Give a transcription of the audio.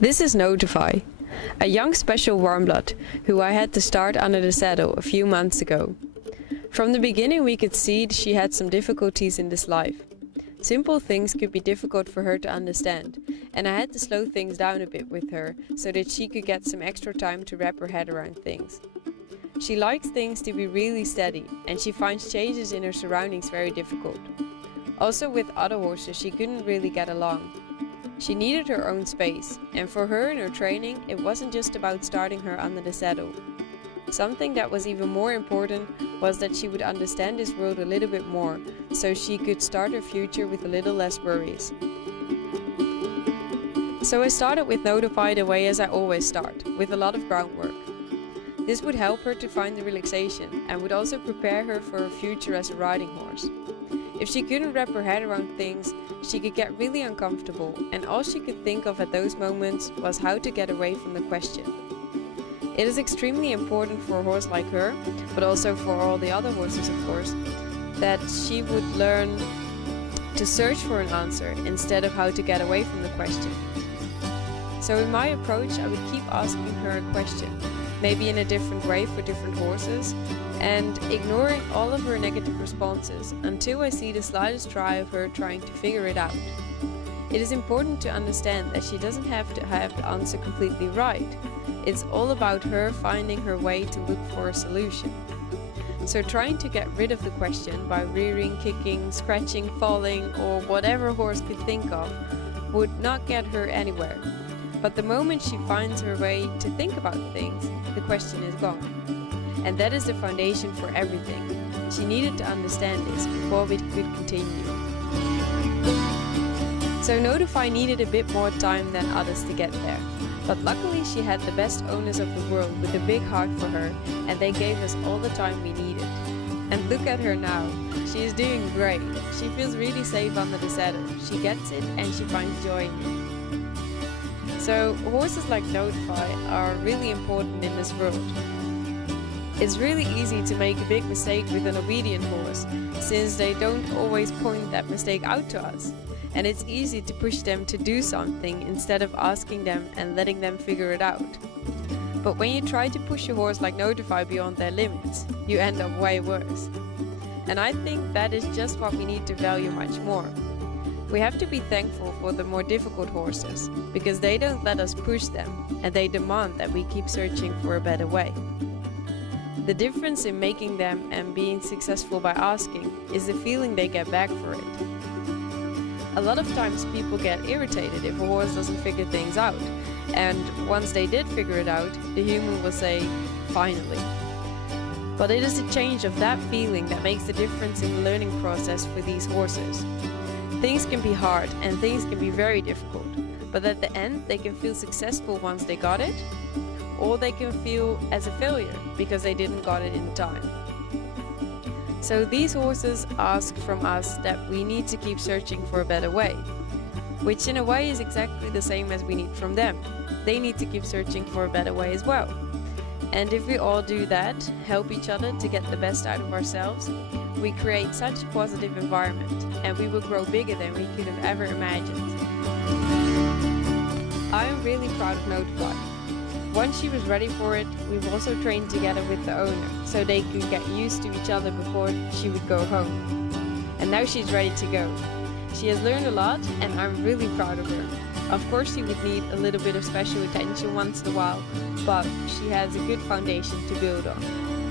This is Notify, a young special warmblood who I had to start under the saddle a few months ago. From the beginning we could see she had some difficulties in this life. Simple things could be difficult for her to understand, and I had to slow things down a bit with her so that she could get some extra time to wrap her head around things. She likes things to be really steady, and she finds changes in her surroundings very difficult. Also with other horses she couldn't really get along. She needed her own space, and for her in her training it wasn't just about starting her under the saddle. Something that was even more important was that she would understand this world a little bit more, so she could start her future with a little less worries. So I started with Notify the way as I always start, with a lot of groundwork. This would help her to find the relaxation and would also prepare her for her future as a riding horse. If she couldn't wrap her head around things, she could get really uncomfortable, and all she could think of at those moments was how to get away from the question. It is extremely important for a horse like her, but also for all the other horses of course, that she would learn to search for an answer instead of how to get away from the question. So in my approach I would keep asking her a question, maybe in a different way for different horses, and ignoring all of her negative responses until I see the slightest try of her trying to figure it out. It is important to understand that she doesn't have to have the answer completely right. It's all about her finding her way to look for a solution. So trying to get rid of the question by rearing, kicking, scratching, falling, or whatever a horse could think of would not get her anywhere. But the moment she finds her way to think about things, the question is gone. And that is the foundation for everything. She needed to understand this before we could continue. So Notify needed a bit more time than others to get there. But luckily she had the best owners of the world with a big heart for her, and they gave us all the time we needed. And look at her now. She is doing great. She feels really safe under the saddle. She gets it and she finds joy in it. So horses like Notify are really important in this world. It's really easy to make a big mistake with an obedient horse, since they don't always point that mistake out to us. And it's easy to push them to do something instead of asking them and letting them figure it out. But when you try to push a horse like Notify beyond their limits, you end up way worse. And I think that is just what we need to value much more. We have to be thankful for the more difficult horses, because they don't let us push them, and they demand that we keep searching for a better way. The difference in making them and being successful by asking is the feeling they get back for it. A lot of times people get irritated if a horse doesn't figure things out, and once they did figure it out, the human will say, finally. But it is the change of that feeling that makes the difference in the learning process for these horses. Things can be hard and things can be very difficult, but at the end they can feel successful once they got it, or they can feel as a failure because they didn't got it in time. So these horses ask from us that we need to keep searching for a better way, which in a way is exactly the same as we need from them. They need to keep searching for a better way as well. And if we all do that, help each other to get the best out of ourselves, we create such a positive environment, and we will grow bigger than we could have ever imagined. I am really proud of Notify. Once she was ready for it, we've also trained together with the owner, so they could get used to each other before she would go home. And now she's ready to go. She has learned a lot, and I'm really proud of her. Of course she would need a little bit of special attention once in a while, but she has a good foundation to build on.